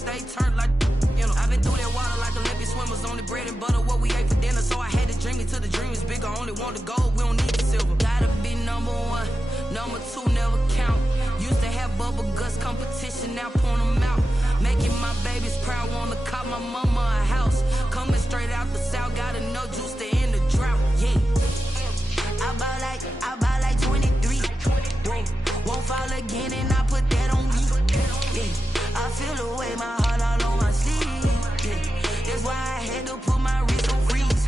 stay turned like, you know. I've been through that water like Olympic swimmers on the bread and butter, what we ate for dinner. So I had to dream it till the dream is bigger. Only want the gold, we don't need the silver. Gotta be number one, number two never count. Used to have bubble guts competition, now point them out. Making my babies proud, wanna cop my mama a house. Coming straight out the south, got enough juice to end the drought. Yeah. I buy like 23. Whoa. Won't fall again and I put that on me. Yeah. I feel the way, my heart all on my sleeve. Yeah. That's why I had to put my wrist on freeze.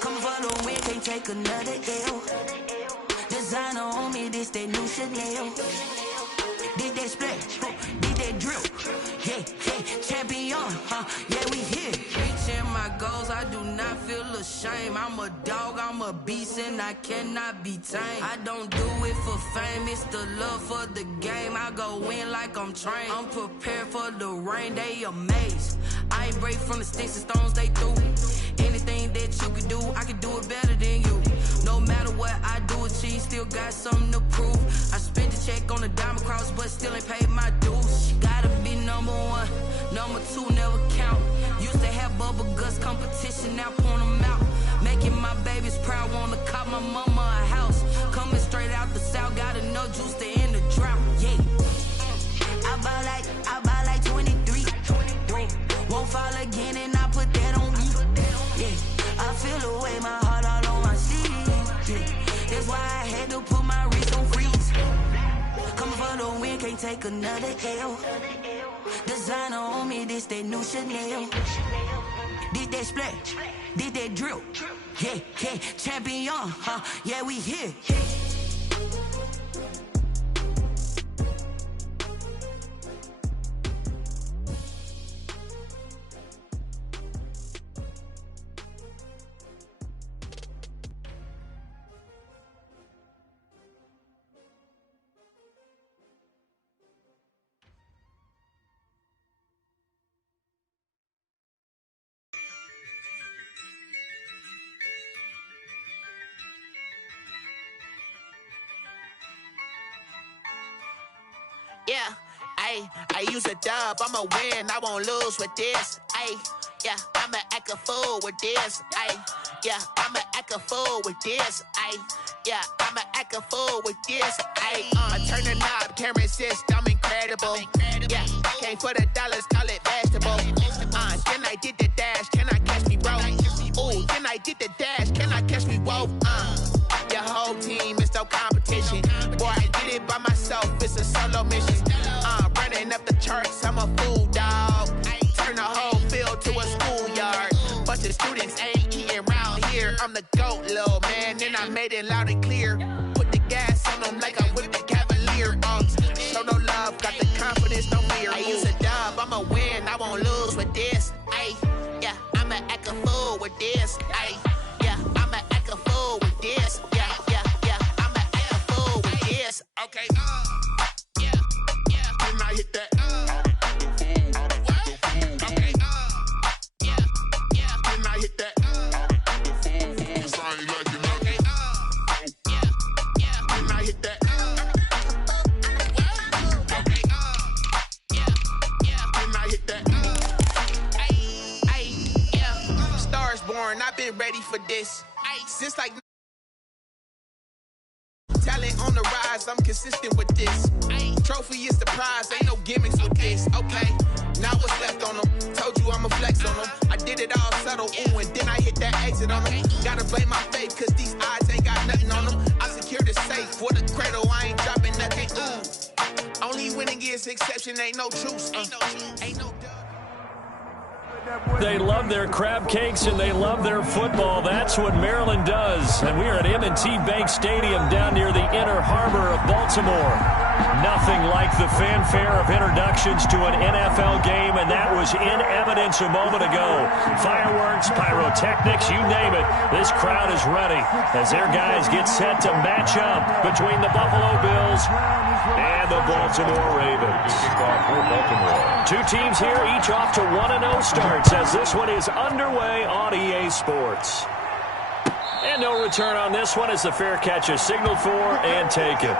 Coming for the win, can't take another L. Designer on me, this that new Chanel. Did that splash, did that drill. Yeah, yeah, champion, yeah, we here. Reaching my goals, I do not feel ashamed. I'm a dog, I'm a beast, and I cannot be tamed. I don't do it for fame, it's the love for the game. I go in like I'm trained. I'm prepared for the rain, they amazed. I ain't break from the sticks and stones they threw. Anything that you can do, I can do it better than you. No matter what I do, achieve, still got something to prove. I spent the check on the diamond cross, but still ain't paid my dues. Gotta be number one, number two never count. Used to have bubble guts competition, now point them out. Making my babies proud, wanna cop my mama a house. Coming straight out the south, got enough juice to end the drought. Yeah. I buy like 23. Whoa. Won't fall again and I put that on me. Yeah. I feel the way, my heart all on my sleeve. Yeah. That's why I had to put my wrist on freeze. Coming for the win, can't take another L. Designer on me, this that new Chanel. Did that splash, did that drill. Yeah, yeah, champion, yeah, we here. Yeah, I use a dub, I'ma win, I won't lose with this. Yeah, I'ma act a fool with this. Yeah, I'ma act a fool with this. Yeah, I'ma act a fool with this. I turn the knob, camera assist, I'm incredible. Yeah, came for the dollars, call it vegetable. Then I did the dash, can I catch me, bro? Ooh, then I did the dash, can I catch me, whoa? Your whole team is no competition. Boy, I did it by myself, it's a solo mission. Running up the charts, I'm a fool, dog. Turn the whole field to a schoolyard. Bunch of students ain't eating round here. I'm the GOAT, little man, and I made it loud and clear. Put the gas on them like I'm with the Cavalier. Show no love, got the confidence, no fear. I use a dub, I'ma win, I won't lose with this. Yeah, I'ma act a fool with this. Yeah, I'ma act a fool with this. Yeah, I'ma act a fool with this. Okay, yeah, can I hit that? Okay, yeah, can I hit that? Cause I ain't like it, okay, yeah, can I hit that? Okay, yeah, can I hit that? Yeah, Stars born, I've been ready for this. Since like talent on the rise, I'm consistent with this. Trophy is the prize, ain't no gimmicks with this. Okay, now what's left on them? Told you I'ma flex on them. I did it all subtle, ooh, and then I hit that exit on them. Gotta blame my faith, cause these odds ain't got nothing on them. I secured the safe for the cradle, I ain't dropping nothing, ooh. Only winning is exception, ain't no truce. Ain't no doubt. They love their crab cakes and they love their football. That's what Maryland does. And we are at M&T Bank Stadium down near the Inner Harbor of Baltimore. Nothing like the fanfare of introductions to an NFL game, and that was in evidence a moment ago. Fireworks, pyrotechnics, you name it. This crowd is ready as their guys get set to match up between the Buffalo Bills and the Baltimore Ravens. Two teams here, each off to 1-0 starts as this one is underway on EA Sports. And no return on this one as the fair catch is signaled for and taken.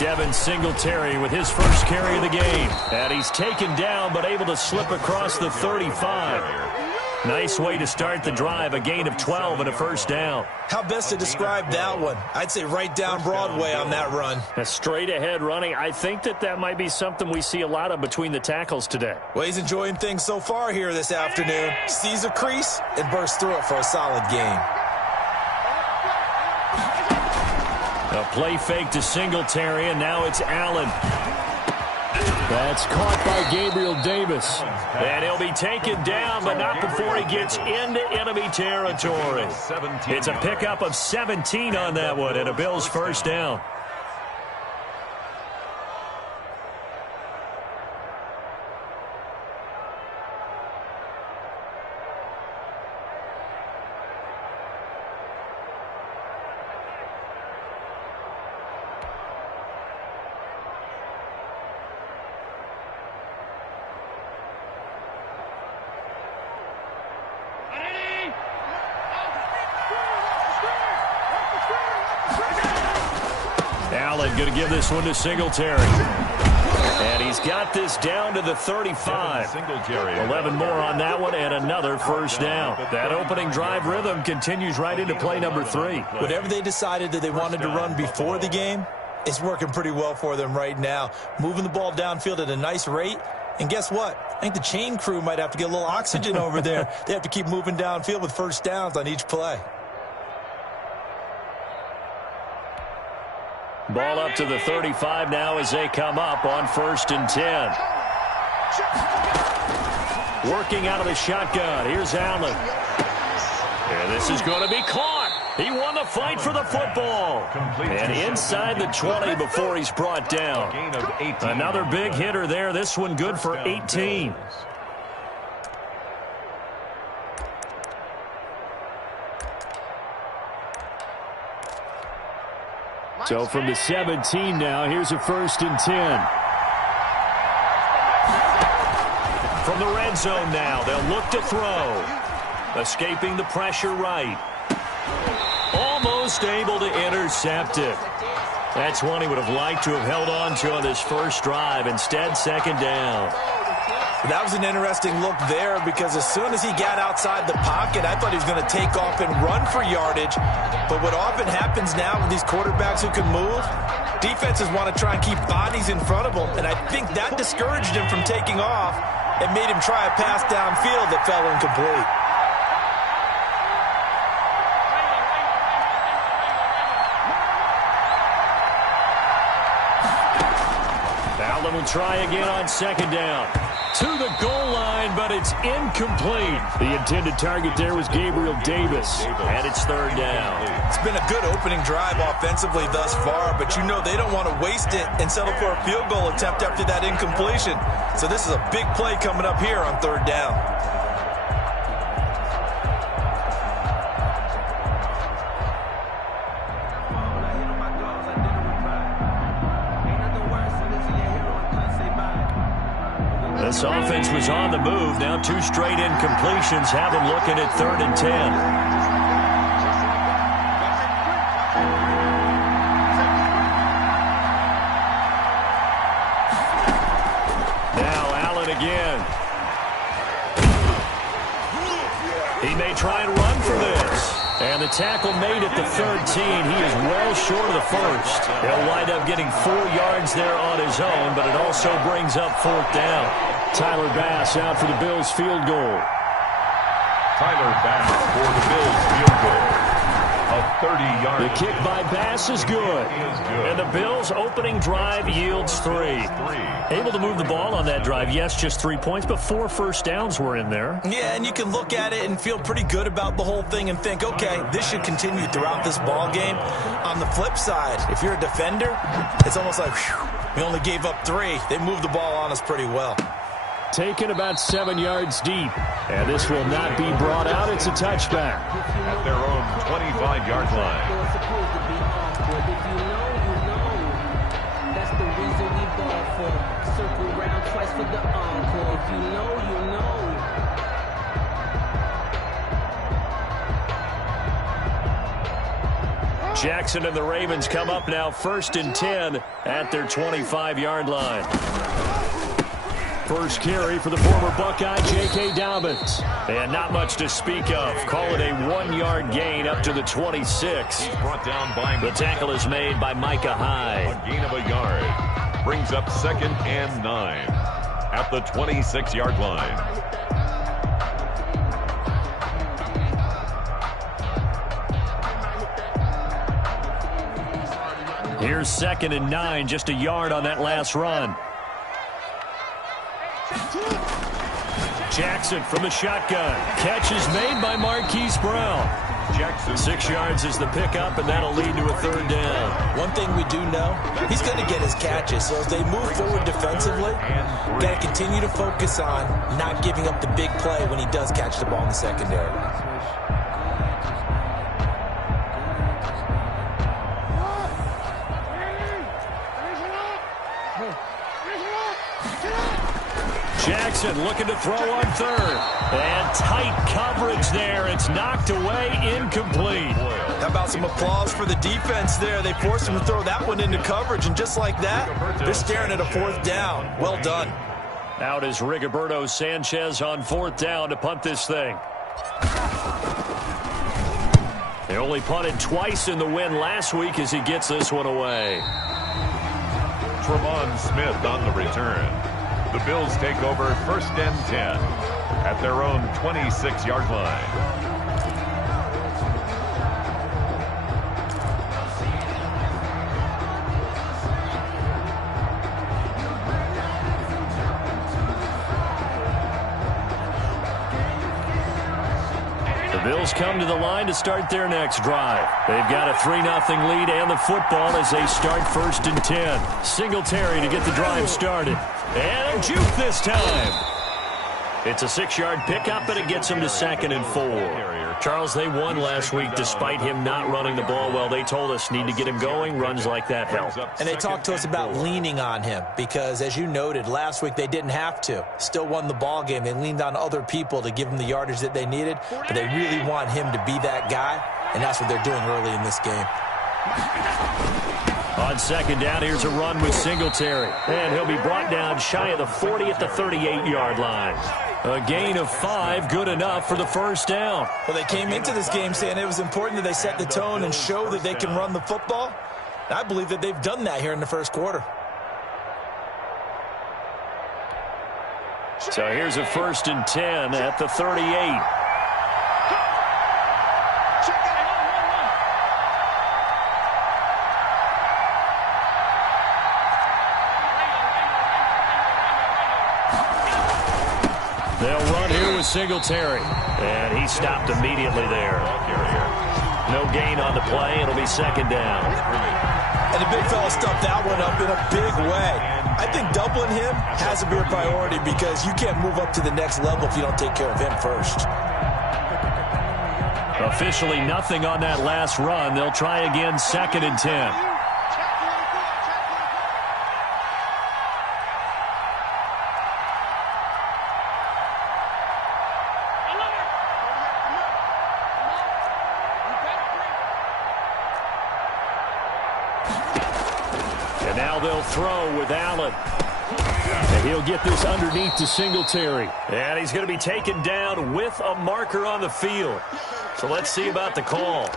Devin Singletary with his first carry of the game. And he's taken down but able to slip across the 35. Nice way to start the drive, a gain of 12 and a first down. How best to describe that one? I'd say right down Broadway on that run. A straight-ahead running. I think that might be something we see a lot of between the tackles today. Well, he's enjoying things so far here this afternoon. Sees a crease and bursts through it for a solid gain. A play fake to Singletary, and now it's Allen. That's caught by Gabriel Davis. And he'll be taken down, but not before he gets into enemy territory. It's a pickup of 17 on that one, and a Bills first down. Allen going to give this one to Singletary. And he's got this down to the 35. 11 more on that one and another first down. That opening drive rhythm continues right into play number 3. Whatever they decided that they wanted to run before the game, it's working pretty well for them right now. Moving the ball downfield at a nice rate. And guess what? I think the chain crew might have to get a little oxygen over there. They have to keep moving downfield with first downs on each play. Ball up to the 35 now as they come up on 1st and 10. Working out of the shotgun. Here's Allen. And this is going to be caught. He won the fight for the football. And inside the 20 before he's brought down. Another big hitter there. This one good for 18. So from the 17 now, here's a 1st and 10. From the red zone now, they'll look to throw. Escaping the pressure right. Almost able to intercept it. That's one he would have liked to have held on to on this first drive. Instead, 2nd down. That was an interesting look there because as soon as he got outside the pocket, I thought he was going to take off and run for yardage. But what often happens now with these quarterbacks who can move, defenses want to try and keep bodies in front of them. And I think that discouraged him from taking off and made him try a pass downfield that fell incomplete. Allen will try again on 2nd down. To the goal line, but it's incomplete. The intended target there was Gabriel Davis, and it's 3rd down. It's been a good opening drive offensively thus far, but you know they don't want to waste it and settle for a field goal attempt after that incompletion. So this is a big play coming up here on 3rd down. This offense was on the move. Now 2 straight incompletions have them looking at 3rd and 10. Now Allen again. He may try and run for this. And the tackle made at the 13. He is well short of the 1st. He'll wind up getting 4 yards there on his own, but it also brings up 4th down. Tyler Bass out for the Bills field goal. Tyler Bass for the Bills field goal. A 30-yard. The kick by Bass is good. And the Bills' opening drive yields 3. Able to move the ball on that drive. Yes, just 3 points, but 4 first downs were in there. Yeah, and you can look at it and feel pretty good about the whole thing and think, okay, this should continue throughout this ball game. On the flip side, if you're a defender, it's almost like, whew, we only gave up 3. They moved the ball on us pretty well. Taken about 7 yards deep. And this will not be brought out. It's a touchback. At their own 25-yard line. That's the reason we ball for. Circle round twice for the encore. If you know, you know. Jackson and the Ravens come up now 1st and 10 at their 25-yard line. First carry for the former Buckeye, J.K. Dobbins. And not much to speak of. Call it a 1-yard gain up to the 26. Brought down by the tackle is made by Micah Hyde. A gain of a yard. Brings up 2nd and 9 at the 26-yard line. Here's 2nd and 9, just a yard on that last run. Jackson from the shotgun. Catch is made by Marquise Brown. Jackson. 6 yards is the pickup, and that'll lead to a 3rd down. One thing we do know, he's going to get his catches. So as they move forward defensively, got to continue to focus on not giving up the big play when he does catch the ball in the secondary. Jackson looking to throw on 3rd. And tight coverage there. It's knocked away, incomplete. How about some applause for the defense there? They forced him to throw that one into coverage, and just like that, they're staring at a 4th down. Well done. Out is Rigoberto Sanchez on 4th down to punt this thing. They only punted twice in the win last week as he gets this one away. Tremont Smith on the return. The Bills take over 1st and 10 at their own 26-yard line. Bills come to the line to start their next drive. They've got a 3-0 lead and the football as they start 1st and 10. Singletary to get the drive started. And a juke this time. It's a 6-yard pickup, and it gets them to 2nd and 4. Charles, they won last week despite him not running the ball well. They told us need to get him going. Runs like that help. And they talked to us about leaning on him because, as you noted, last week they didn't have to. Still won the ball game. They leaned on other people to give them the yardage that they needed, but they really want him to be that guy, and that's what they're doing early in this game. On 2nd down, here's a run with Singletary. And he'll be brought down shy of the 40 at the 38-yard line. A gain of 5, good enough for the 1st down. Well, they came into this game saying it was important that they set the tone and show that they can run the football. And I believe that they've done that here in the 1st quarter. So here's a 1st and 10 at the 38. They'll run here with Singletary. And he stopped immediately there. No gain on the play. It'll be 2nd down. And the big fella stuffed that one up in a big way. I think doubling him has to be a priority because you can't move up to the next level if you don't take care of him first. Officially nothing on that last run. They'll try again 2nd and 10. And now they'll throw with Allen. And he'll get this underneath to Singletary. And he's going to be taken down with a marker on the field. So let's see about the call.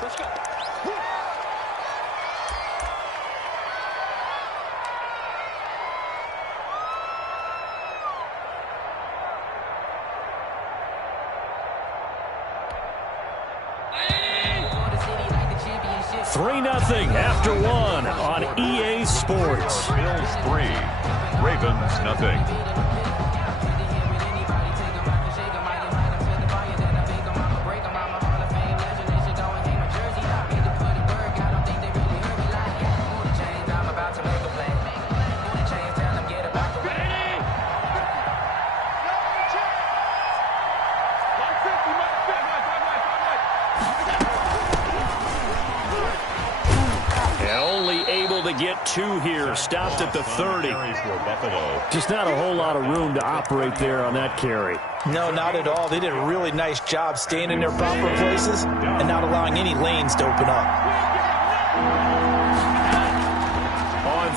Three 0 after 1 on EA Sports. Bills 3, Ravens nothing. Get 2 here, stopped at the 30. Just not a whole lot of room to operate there on that carry. No, not at all. They did a really nice job staying in their proper places and not allowing any lanes to open up.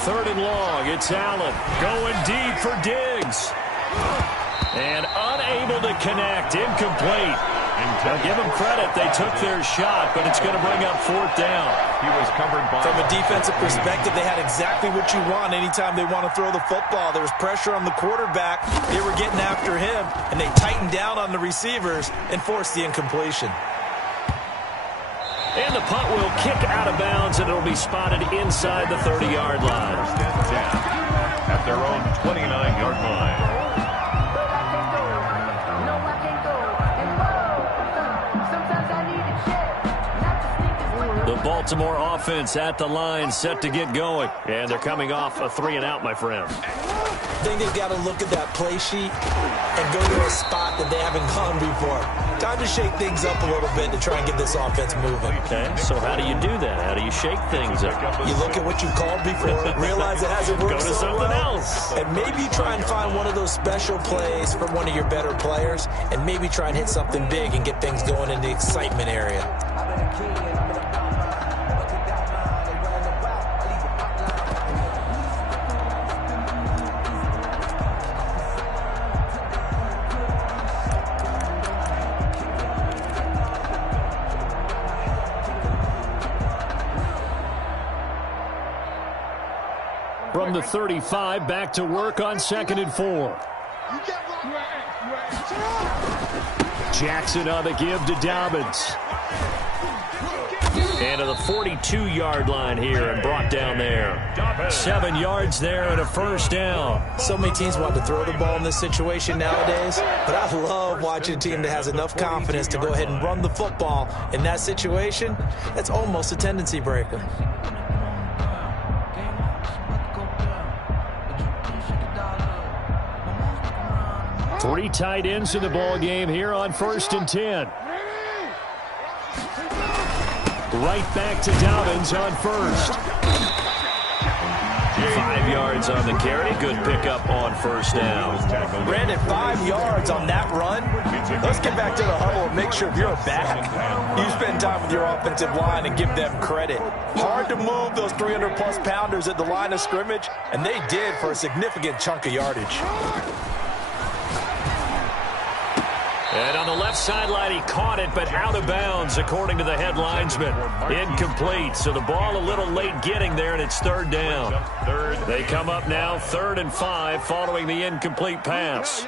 third and long. It's Allen going deep for Diggs. And unable to connect. Incomplete. I'll give them credit. They took their shot, but it's going to bring up fourth down. He was covered by... From a defensive perspective, they had exactly what you want anytime they want to throw the football. There was pressure on the quarterback. They were getting after him, and they tightened down on the receivers and forced the incompletion. And the punt will kick out of bounds, and it'll be spotted inside the 30-yard line. At their own 29-yard line. The Baltimore offense at the line, set to get going. And they're coming off a 3-and-out, my friend. I think they've got to look at that play sheet and go to a spot that they haven't gone before. Time to shake things up a little bit to try and get this offense moving. Okay, so how do you do that? How do you shake things up? You look at what you called before, realize it hasn't worked Go to so something well, else. and maybe try and find one of those special plays from one of your better players, and maybe try and hit something big and get things going in the excitement area. From the 35, back to work on 2nd and 4. Jackson on the give to Dobbins. And to the 42-yard line here and brought down there. 7 yards there and a first down. So many teams want to throw the ball in this situation nowadays, but I love watching a team that has enough confidence to go ahead and run the football. In that situation, that's almost a tendency breaker. Three tight ends in the ball game here on 1st and 10. Right back to Dobbins on 1st. 5 yards on the carry. Good pickup on first down. Brandon, 5 yards on that run. Let's get back to the huddle and make sure you're back. You spend time with your offensive line and give them credit. Hard to move those 300-plus pounders at the line of scrimmage, and they did for a significant chunk of yardage. And on the left sideline, he caught it, but out of bounds, according to the head linesman. Incomplete, so the ball a little late getting there, and it's 3rd down. They come up now 3rd and 5 following the incomplete pass.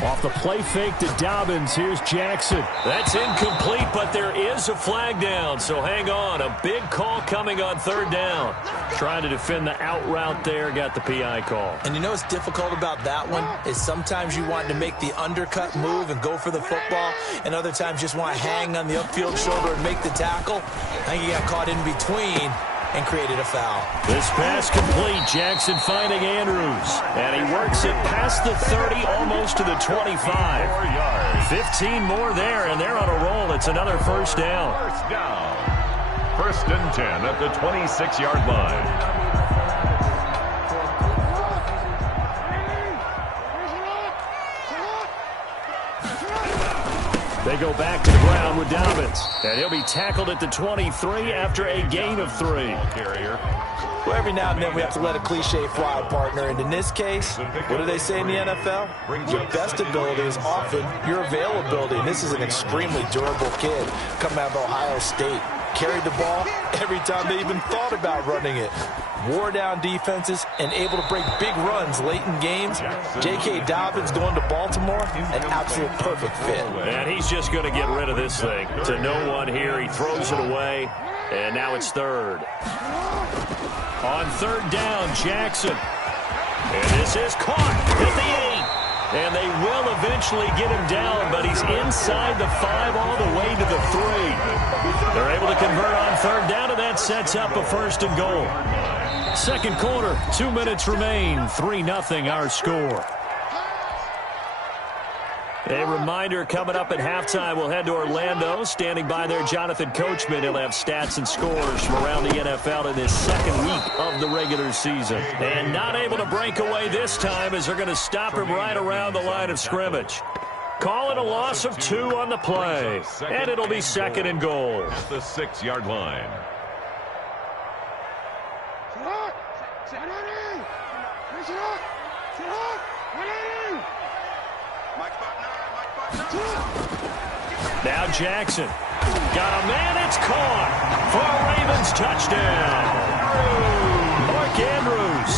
Off the play fake to Dobbins, here's Jackson. That's incomplete, but there is a flag down, so hang on. A big call coming on 3rd down. Trying to defend the out route there, got the PI call. And you know what's difficult about that one is sometimes you want to make the undercut move and go for the football, and other times just want to hang on the upfield shoulder and make the tackle. I think he got caught in between and created a foul. This pass complete. Jackson finding Andrews. And he works it past the 30, almost to the 25. 15 more there, and they're on a roll. It's another first down. First down. 1st and 10 at the 26-yard line. They go back to the ground with Dobbins. And he'll be tackled at the 23 after a gain of 3. Carrier. Well, every now and then we have to let a cliche fly, partner. And in this case, what do they say in the NFL? Your best ability is often your availability. And this is an extremely durable kid coming out of Ohio State. Carried the ball every time they even thought about running it. Wore down defenses and able to break big runs late in games. J.K. Dobbins going to Baltimore, an absolute perfect fit. And he's just going to get rid of this thing. To no one here, he throws it away, and now it's 3rd. On 3rd down, Jackson. And this is caught at the 8. And they will eventually get him down, but he's inside the 5 all the way to the 3. They're able to convert on 3rd down, and that sets up a 1st and goal. 2nd quarter, 2 minutes remain, 3-0 our score. A reminder coming up at halftime, we'll head to Orlando. Standing by there, Jonathan Coachman. He'll have stats and scores from around the NFL in this 2nd week of the regular season. And not able to break away this time as they're going to stop him right around the line of scrimmage. Call it a loss of 2 on the play. And it'll be 2nd and goal. At the 6-yard line. Now Jackson. Got a man, it's caught for a Ravens touchdown. Mark Andrews,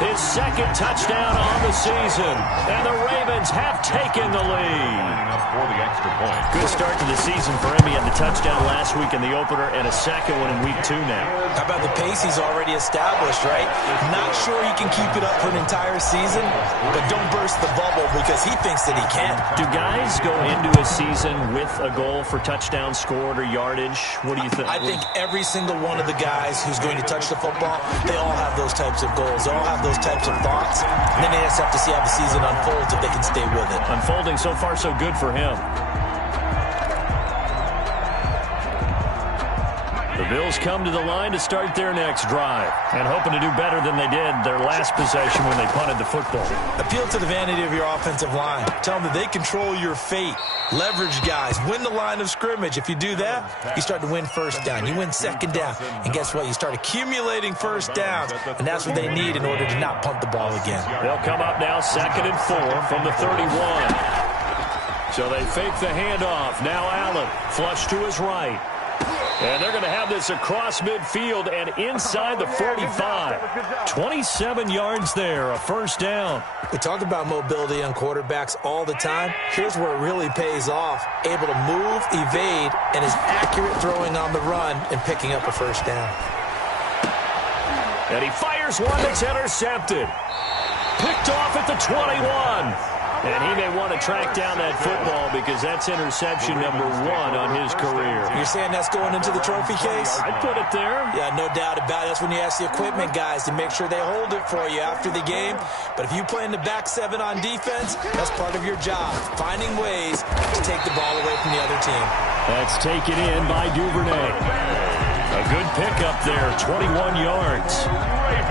his second touchdown on the season, and the Ravens have taken the lead. For the extra point. Good start to the season for him. He had the touchdown last week in the opener and a second one in week 2 now. How about the pace he's already established, right? Not sure he can keep it up for an entire season, but don't burst the bubble because he thinks that he can. Do guys go into a season with a goal for touchdown scored or yardage? What do you think? I think every single one of the guys who's going to touch the football, they all have those types of goals. They all have those types of thoughts. And then they just have to see how the season unfolds if they can stay with it. Unfolding so far so good for him. The Bills come to the line to start their next drive and hoping to do better than they did their last possession when they punted the football. Appeal to the vanity of your offensive line. Tell them that they control your fate. Leverage guys. Win the line of scrimmage. If you do that, you start to win first down. You win second down. And guess what? You start accumulating first downs. And that's what they need in order to not punt the ball again. They'll come up now 2nd and 4 from the 31. So they fake the handoff. Now Allen, flush to his right. And they're going to have this across midfield and inside the 45. 27 yards there, a first down. We talk about mobility on quarterbacks all the time. Here's where it really pays off. Able to move, evade, and is accurate throwing on the run and picking up a first down. And he fires one that's intercepted. Picked off at the 21. And he may want to track down that football because that's interception number 1 on his career. You're saying that's going into the trophy case? I'd put it there. Yeah, no doubt about it. That's when you ask the equipment guys to make sure they hold it for you after the game. But if you play in the back 7 on defense, that's part of your job, finding ways to take the ball away from the other team. That's taken in by Duvernay. A good pickup there, 21 yards.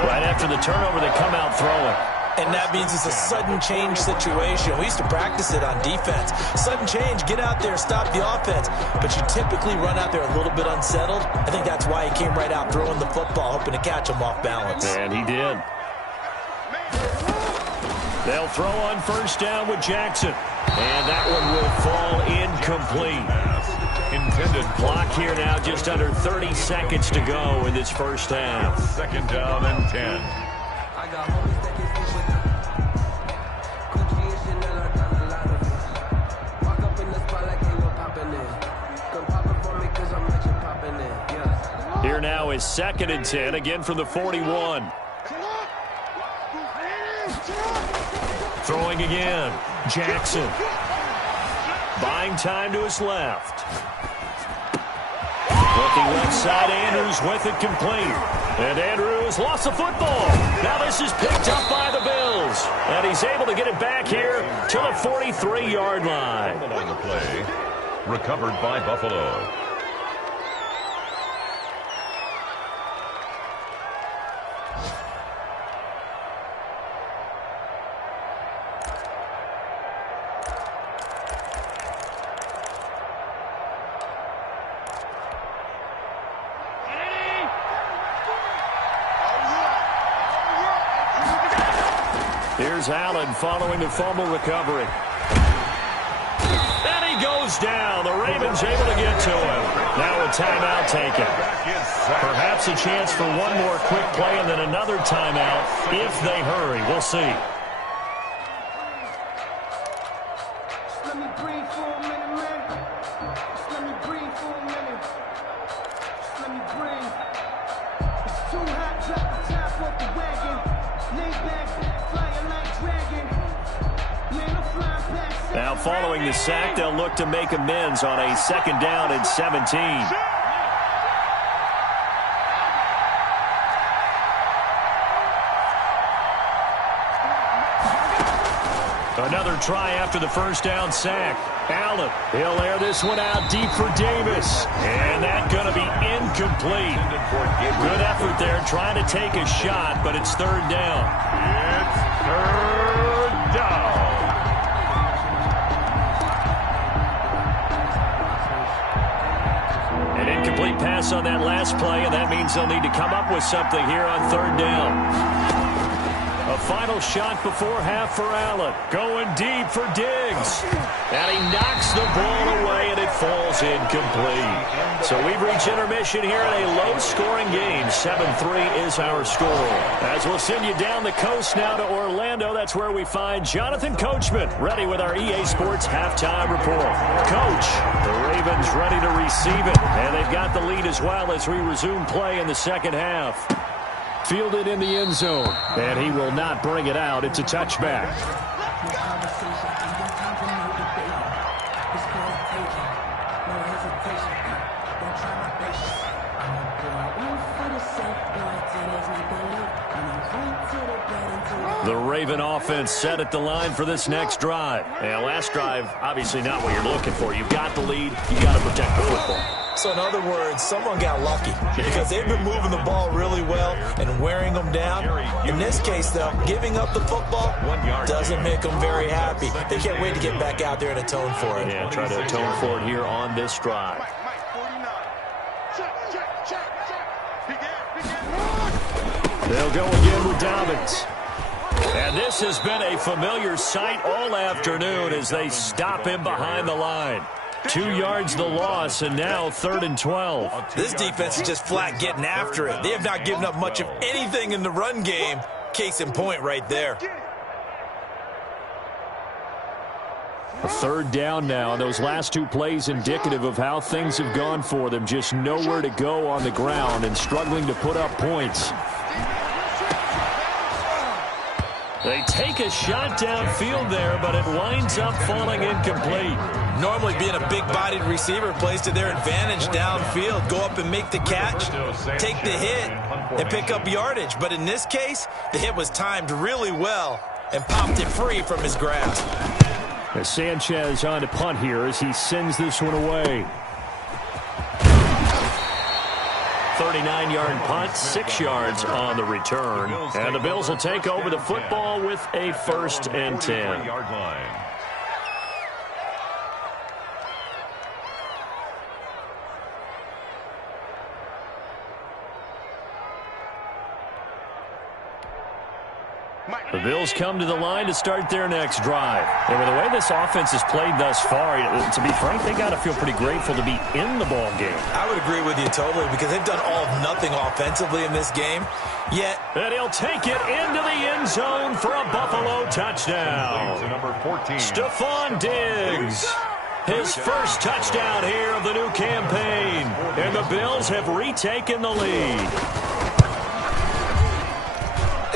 Right after the turnover, they come out throwing. And that means it's a sudden change situation. We used to practice it on defense. Sudden change, get out there, stop the offense. But you typically run out there a little bit unsettled. I think that's why he came right out throwing the football, hoping to catch him off balance. And he did. They'll throw on first down with Jackson. And that one will fall incomplete. Intended clock here now, just under 30 seconds to go in this first half. 2nd down and 10. Here now is 2nd and 10, again from the 41. Throwing again, Jackson. Buying time to his left. Looking left side, Andrews with it complete. And Andrews lost the football. Now this is picked up by the Bills. And he's able to get it back here to the 43-yard line. On the play, recovered by Buffalo. Here's Allen following the fumble recovery. And he goes down. The Ravens able to get to him. Now a timeout taken. Perhaps a chance for one more quick play and then another timeout if they hurry. We'll see. Let me breathe for a minute, man. Just let me breathe for a minute. Just let me breathe. It's too hot, drop the top off the wagon. Lay back, flying like dragon. Man, I'm flying past. Now following the sack, they'll look to make amends on a 2nd down and 17. Another try after the first down sack. Allen, he'll air this one out deep for Davis. And that's going to be incomplete. Good effort there trying to take a shot, but it's 3rd down. It's 3rd down. An incomplete pass on that last play, and that means they'll need to come up with something here on 3rd down. A final shot before half for Allen. Going deep for Diggs. And he knocks the ball away, and it falls incomplete. So we've reached intermission here in a low-scoring game. 7-3 is our score. As we'll send you down the coast now to Orlando, that's where we find Jonathan Coachman, ready with our EA Sports halftime report. Coach, the Ravens ready to receive it, and they've got the lead as well as we resume play in the second half. Fielded in the end zone, and he will not bring it out. It's a touchback. The Raven offense set at the line for this next drive. And last drive, obviously not what you're looking for. You've got the lead. You got to protect the football. So in other words, someone got lucky because they've been moving the ball really well and wearing them down. In this case, though, giving up the football doesn't make them very happy. They can't wait to get back out there and atone for it. Yeah, try to atone for it here on this drive. They'll go again with Dobbins. And this has been a familiar sight all afternoon as they stop him behind the line. 2 yards the loss, and now 3rd and 12. This defense is just flat getting after it. They have not given up much of anything in the run game. Case in point right there. A 3rd down now, and those last 2 plays indicative of how things have gone for them. Just nowhere to go on the ground and struggling to put up points. They take a shot downfield there, but it winds up falling incomplete. Normally being a big-bodied receiver plays to their advantage downfield. Go up and make the catch, take the hit, and pick up yardage. But in this case, the hit was timed really well and popped it free from his grasp. As Sanchez on to punt here as he sends this one away. 39-yard punt, 6 yards on the return. And the Bills will take over the football with a 1st and 10. The Bills come to the line to start their next drive. And with the way this offense has played thus far, to be frank, they got to feel pretty grateful to be in the ball game. I would agree with you totally because they've done all of nothing offensively in this game. Yet, and he'll take it into the end zone for a Buffalo touchdown. Stephon Diggs. His first touchdown here of the new campaign. And the Bills have retaken the lead.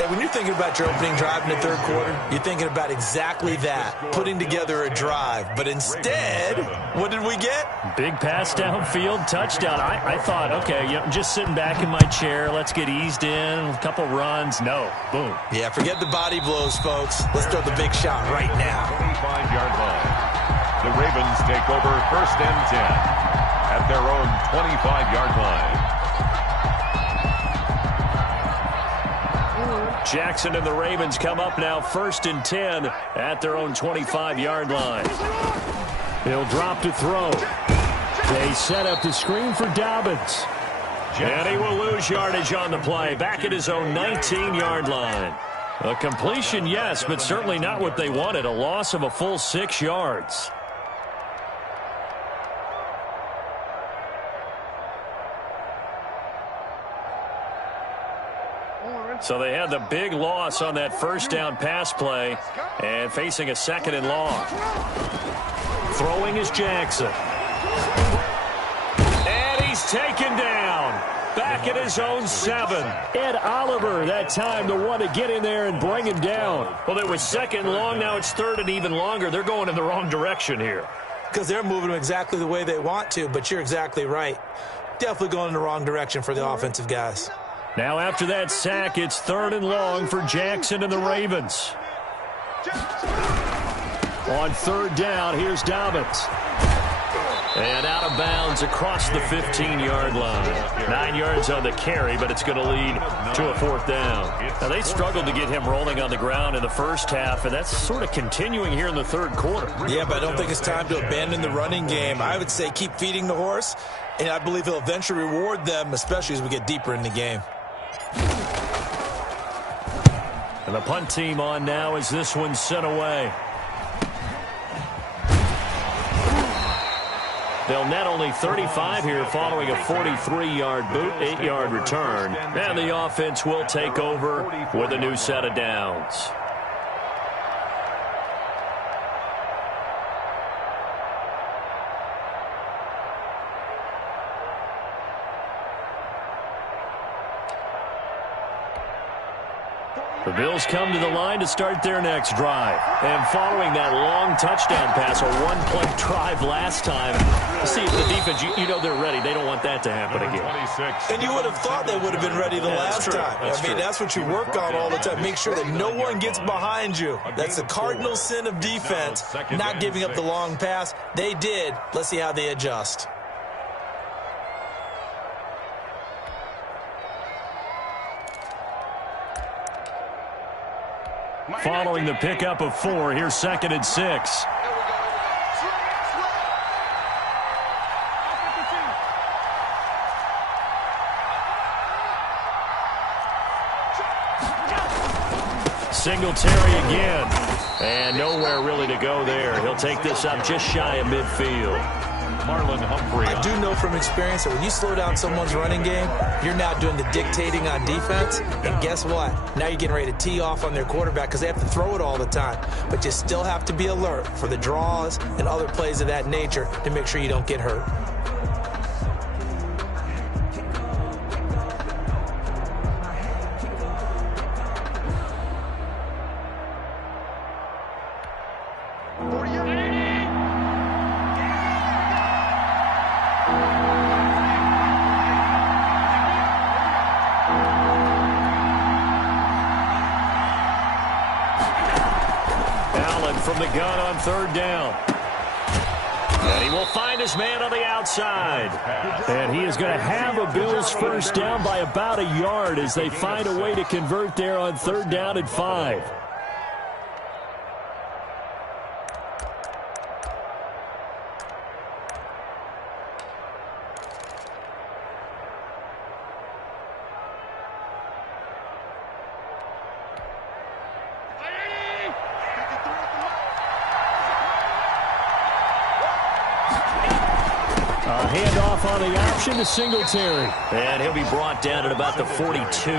When you're thinking about your opening drive in the 3rd quarter, you're thinking about exactly that, putting together a drive. But instead, what did we get? Big pass downfield, touchdown. I thought, okay, just sitting back in my chair, let's get eased in, a couple runs. No, boom. Yeah, forget the body blows, folks. Let's throw the big shot right now. 25-yard line. The Ravens take over 1st and 10 at their own 25-yard line. Jackson and the Ravens come up now 1st and 10 at their own 25-yard line. He'll drop to throw. They set up the screen for Dobbins. And he will lose yardage on the play, back at his own 19-yard line. A completion, yes, but certainly not what they wanted. A loss of a full 6 yards. So they had the big loss on that 1st down pass play and facing a 2nd and long. Throwing is Jackson. And he's taken down. Back at his own 7. Ed Oliver that time the one to get in there and bring him down. Well, it was 2nd and long. Now it's 3rd and even longer. They're going in the wrong direction here. Because they're moving them exactly the way they want to, but you're exactly right. Definitely going in the wrong direction for the offensive guys. Now after that sack, it's 3rd and long for Jackson and the Ravens. On 3rd down, here's Dobbins. And out of bounds across the 15-yard line. 9 yards on the carry, but it's going to lead to a 4th down. Now, they struggled to get him rolling on the ground in the first half, and that's sort of continuing here in the 3rd quarter. Yeah, but I don't think it's time to abandon the running game. I would say keep feeding the horse, and I believe he'll eventually reward them, especially as we get deeper in the game. And The punt team on now as this one's sent away. They'll net only 35 here following a 43-yard boot, 8-yard return. And the offense will take over with a new set of downs. The Bills come to the line to start their next drive. And following that long touchdown pass, a one-play drive last time, see the defense, you know they're ready. They don't want that to happen again. And you would have thought they would have been ready the last time. I mean, that's what you work on all the time. Make sure that no one gets behind you. That's the cardinal sin of defense, not giving up the long pass. They did. Let's see how they adjust. Following the pickup of 4, here's 2nd and 6. Singletary again. And nowhere really to go there. He'll take this up just shy of midfield. Marlon Humphrey. I do know from experience that when you slow down someone's running game, you're now doing the dictating on defense. And guess what? Now you're getting ready to tee off on their quarterback because they have to throw it all the time. But you still have to be alert for the draws and other plays of that nature to make sure you don't get hurt. From the gun on 3rd down. And he will find his man on the outside. And he is going to have a Bills first down by about a yard as they find a way to convert there on 3rd down and 5. Handoff on the option to Singletary. And he'll be brought down at about the 42.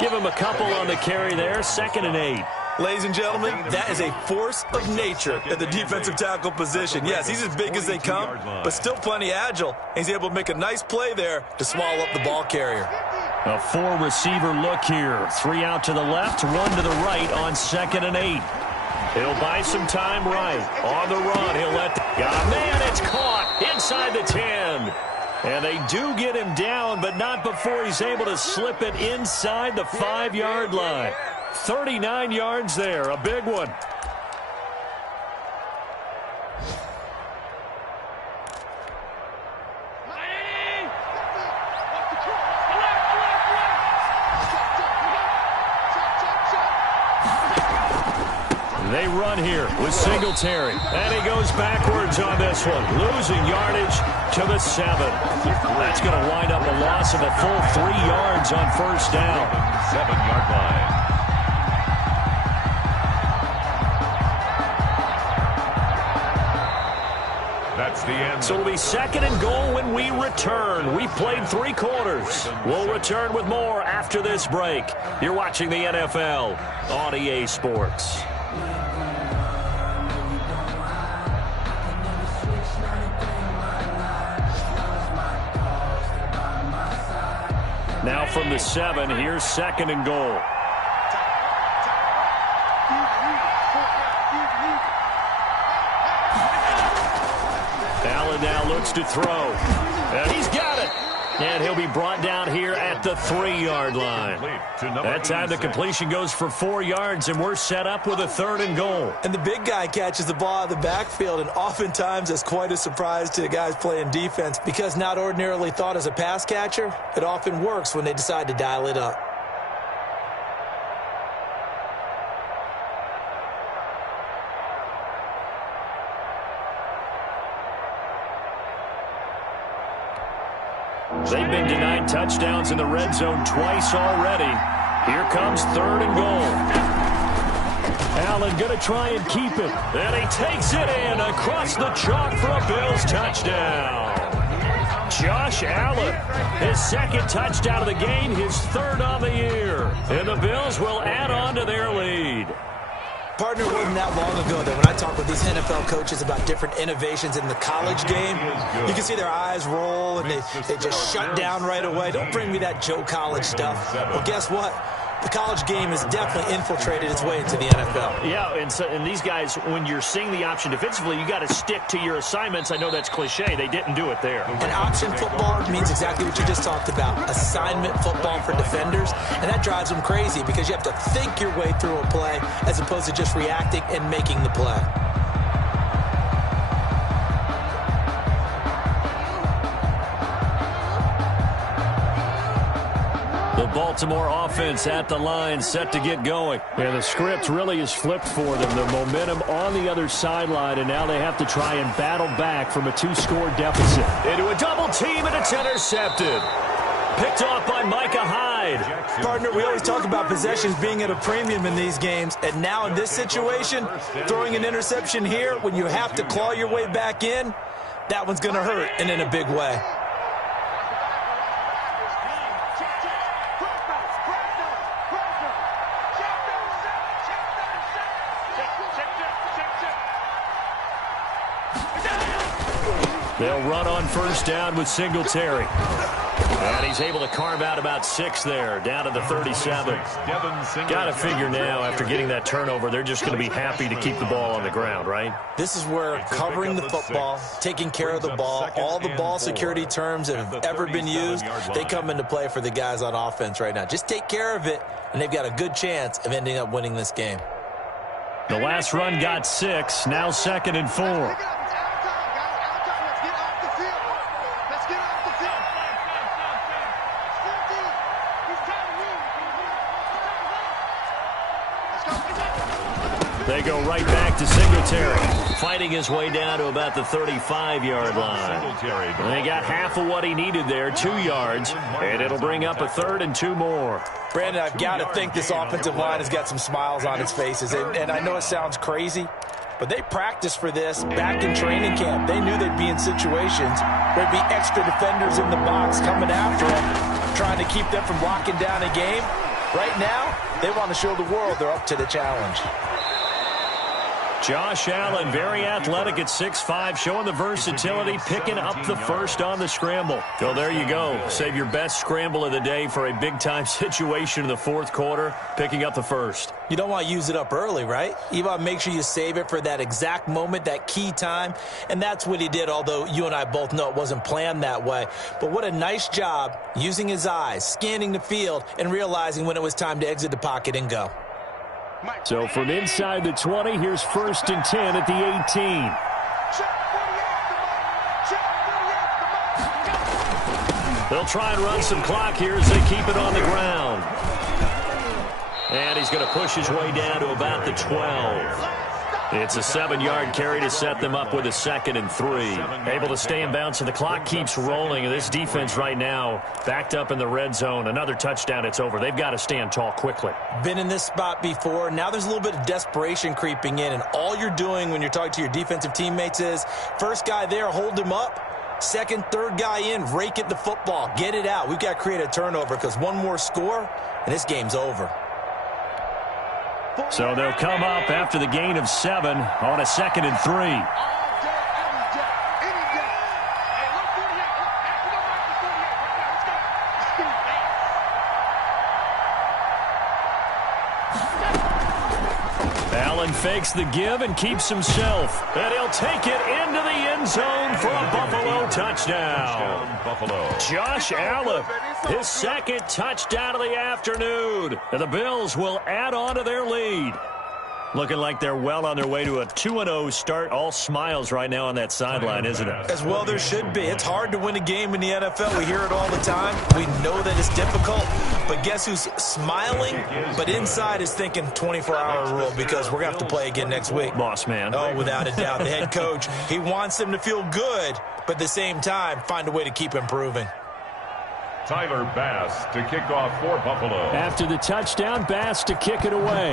Give him a couple on the carry there. 2nd and 8. Ladies and gentlemen, that is a force of nature at the defensive tackle position. Yes, he's as big as they come, but still plenty agile. He's able to make a nice play there to swallow up the ball carrier. A 4-receiver look here. 3 out to the left, 1 to the right on 2nd and 8. He'll buy some time right. On the run, he'll let... Got a man, it's caught inside the 10. And they do get him down, but not before he's able to slip it inside the 5-yard line. 39 yards there, a big one. They run here with Singletary. And he goes backwards on this one, losing yardage to the 7. That's going to wind up a loss of a full 3 yards on 1st down. 7-yard line. That's the end. So it'll be 2nd and goal when we return. We played 3 quarters. We'll return with more after this break. You're watching the NFL on EA Sports. Now from the 7, here's 2nd and goal. Allen now looks to throw. And he's got it. And he'll be brought down here at the 3-yard line. That time the completion goes for 4 yards, and we're set up with a 3rd and goal. And the big guy catches the ball out of the backfield, and oftentimes that's quite a surprise to the guys playing defense because not ordinarily thought as a pass catcher, it often works when they decide to dial it up. They've been denied touchdowns in the red zone twice already. Here comes 3rd and goal. Allen going to try and keep it. And he takes it in across the chalk for a Bills touchdown. Josh Allen, his 2nd touchdown of the game, his 3rd on the year. And the Bills will add on to their lead. Partner, it wasn't that long ago that when I talk with these NFL coaches about different innovations in the college game, you can see their eyes roll and they just shut down right away. Don't bring me that Joe College stuff. Well, guess what? The college game has definitely infiltrated its way into the NFL. Yeah, and these guys, when you're seeing the option defensively, you got to stick to your assignments. I know that's cliche. They didn't do it there. And option football means exactly what you just talked about, assignment football for defenders, and that drives them crazy because you have to think your way through a play as opposed to just reacting and making the play. Baltimore offense at the line, set to get going. And the script really is flipped for them. The momentum on the other sideline, and now they have to try and battle back from a 2-score deficit. Into a double team, and it's intercepted. Picked off by Micah Hyde. Partner, we always talk about possessions being at a premium in these games, and now in this situation, throwing an interception here when you have to claw your way back in, that one's going to hurt, and in a big way. They'll run on 1st down with Singletary. And he's able to carve out about 6 there, down to the 37. Got to figure now, after getting that turnover, they're just going to be happy to keep the ball on the ground, right? This is where covering the football, taking care of the ball, all the ball security terms that have ever been used, they come into play for the guys on offense right now. Just take care of it, and they've got a good chance of ending up winning this game. The last run got 6, now 2nd and 4. They go right back to Singletary, fighting his way down to about the 35-yard line. They got half of what he needed there, 2 yards, and it'll bring up a 3rd and 2 more. Brandon, I've got to think this offensive line has got some smiles on its faces, and I know it sounds crazy, but they practiced for this back in training camp. They knew they'd be in situations where there'd be extra defenders in the box coming after them, trying to keep them from locking down a game. Right now, they want to show the world they're up to the challenge. Josh Allen, very athletic at 6'5", showing the versatility, picking up the 1st on the scramble. So there you go. Save your best scramble of the day for a big-time situation in the 4th quarter, picking up the 1st. You don't want to use it up early, right? You want to make sure you save it for that exact moment, that key time, and that's what he did, although you and I both know it wasn't planned that way. But what a nice job using his eyes, scanning the field, and realizing when it was time to exit the pocket and go. So from inside the 20, here's 1st and 10 at the 18. They'll try and run some clock here as they keep it on the ground. And he's going to push his way down to about the 12. It's a 7-yard carry to set them up with a 2nd and 3. Able to stay in bounds, so the clock keeps rolling. This defense right now backed up in the red zone. Another touchdown, it's over. They've got to stand tall quickly. Been in this spot before. Now there's a little bit of desperation creeping in, and all you're doing when you're talking to your defensive teammates is, first guy there, hold him up. 2nd, 3rd guy in, rake at the football. Get it out. We've got to create a turnover because one more score, and this game's over. So they'll come up after the gain of 7 on a 2nd and 3. Allen fakes the give and keeps himself. And he'll take it into the end zone for a Buffalo touchdown. Josh Allen, his 2nd touchdown of the afternoon. And the Bills will add on to their lead. Looking like they're well on their way to a 2-0 start. All smiles right now on that sideline, isn't it? As well there should be. It's hard to win a game in the NFL. We hear it all the time. We know that it's difficult. But guess who's smiling? But inside is thinking 24-hour rule because we're going to have to play again next week. Boss man. Oh, without a doubt. The head coach, he wants them to feel good, but at the same time, find a way to keep improving. Tyler Bass to kick off for Buffalo. After the touchdown, Bass to kick it away.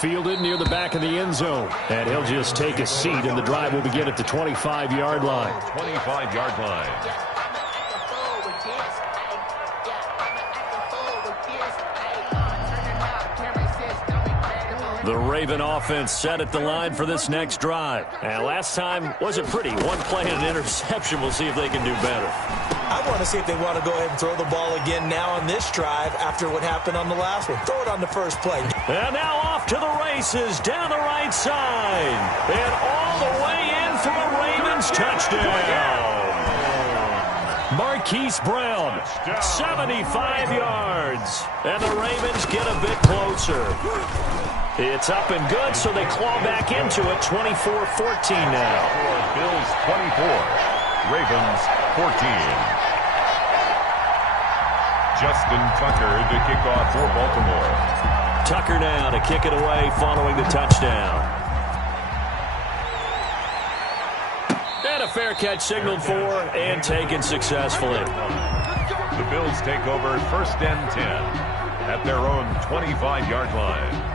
Fielded near the back of the end zone. And he'll just take a seat, and the drive will begin at the 25-yard line. 25-yard line. The Raven offense set at the line for this next drive. And last time wasn't pretty. One play and an interception. We'll see if they can do better. I want to see if they want to go ahead and throw the ball again now on this drive after what happened on the last one. Throw it on the first play. And now off to the races down the right side. And all the way in for a Ravens touchdown. Marquise Brown, 75 yards. And the Ravens get a bit closer. It's up and good, so they claw back into it, 24-14 now. Bills 24, Ravens 14. Justin Tucker to kick off for Baltimore. Tucker now to kick it away following the touchdown. And a fair catch signaled for and taken successfully. The Bills take over 1st and 10 at their own 25-yard line.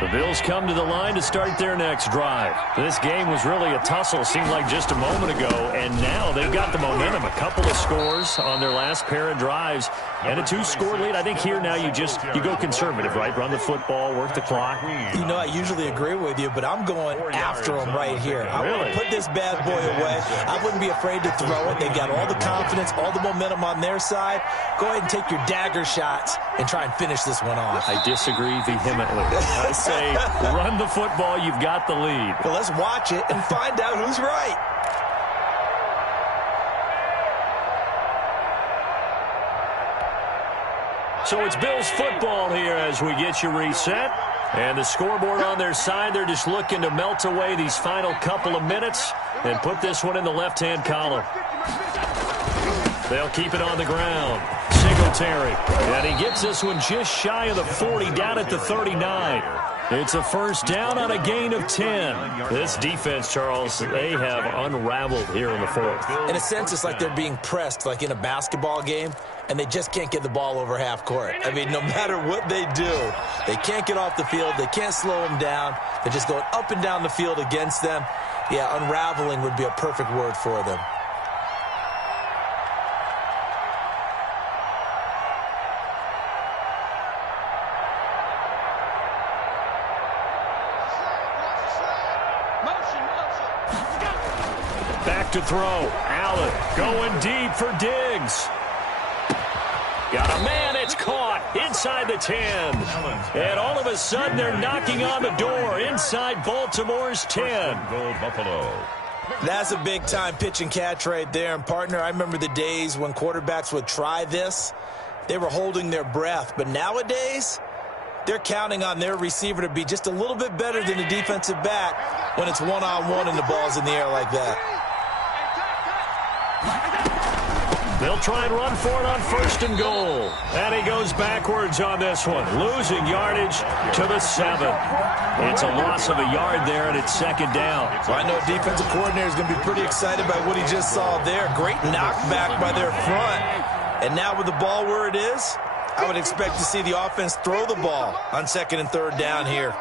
The Bills come to the line to start their next drive. This game was really a tussle, seemed like just a moment ago, and now they've got the momentum. A couple of scores on their last pair of drives and a 2-score lead. I think here now you go conservative, right? Run the football, work the clock. You know, I usually agree with you, but I'm going after them right here. I want to put this bad boy away. I wouldn't be afraid to throw it. They got all the confidence, all the momentum on their side. Go ahead and take your dagger shots and try and finish this one off. I disagree vehemently. I say run the football. You've got the lead. Well, let's watch it and find out who's right. So it's Bills football here as we get you reset. And the scoreboard on their side, they're just looking to melt away these final couple of minutes and put this one in the left-hand column. They'll keep it on the ground. Singletary. And he gets this one just shy of the 40, down at the 39. It's a first down on a gain of 10. This defense, Charles, they have unraveled here in the fourth. In a sense, it's like they're being pressed like in a basketball game, and they just can't get the ball over half court. I mean, no matter what they do, they can't get off the field. They can't slow them down. They're just going up and down the field against them. Yeah, unraveling would be a perfect word for them. Back to throw. Allen going deep for Diggs. Got a man, it's caught inside the 10. And all of a sudden they're knocking on the door inside Baltimore's 10. Go Buffalo. That's a big-time pitch and catch right there. And, partner, I remember the days when quarterbacks would try this. They were holding their breath. But nowadays, they're counting on their receiver to be just a little bit better than the defensive back when it's one-on-one and the ball's in the air like that. They'll try and run for it on 1st and goal. And he goes backwards on this one, losing yardage to the 7. It's a loss of a yard there, and it's 2nd down. Well, I know defensive coordinator is going to be pretty excited by what he just saw there. Great knockback by their front. And now with the ball where it is, I would expect to see the offense throw the ball on 2nd and 3rd down here.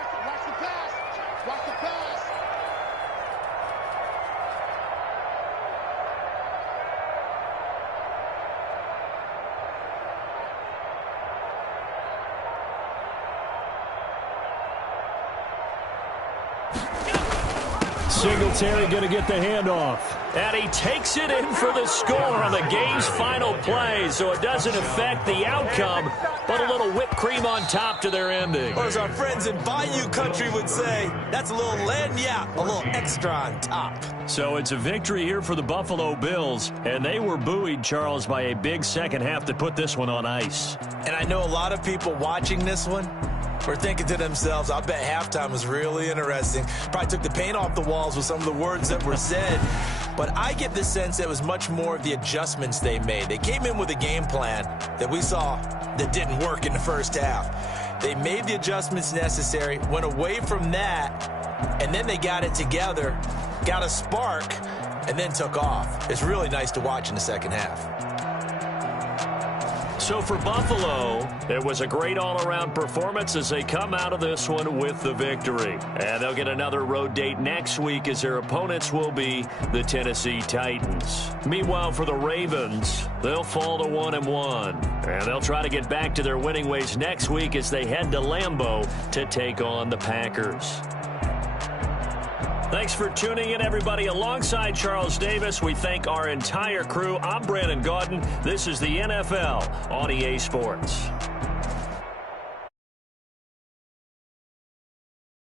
Singletary going to get the handoff. And he takes it in for the score on the game's final play, so it doesn't affect the outcome, but a little whipped cream on top to their ending. Or as our friends in Bayou Country would say, that's a little lagniappe, a little extra on top. So it's a victory here for the Buffalo Bills, and they were buoyed, Charles, by a big second half that put this one on ice. And I know a lot of people watching this one were thinking to themselves, I bet halftime was really interesting. Probably took the paint off the walls with some of the words that were said. But I get the sense that it was much more of the adjustments they made. They came in with a game plan that we saw that didn't work in the first half. They made the adjustments necessary, went away from that, and then they got it together, got a spark, and then took off. It's really nice to watch in the second half. So for Buffalo, it was a great all-around performance as they come out of this one with the victory. And they'll get another road date next week as their opponents will be the Tennessee Titans. Meanwhile, for the Ravens, they'll fall to 1-1. And they'll try to get back to their winning ways next week as they head to Lambeau to take on the Packers. Thanks for tuning in, everybody. Alongside Charles Davis, we thank our entire crew. I'm Brandon Gaudin. This is the NFL on EA Sports.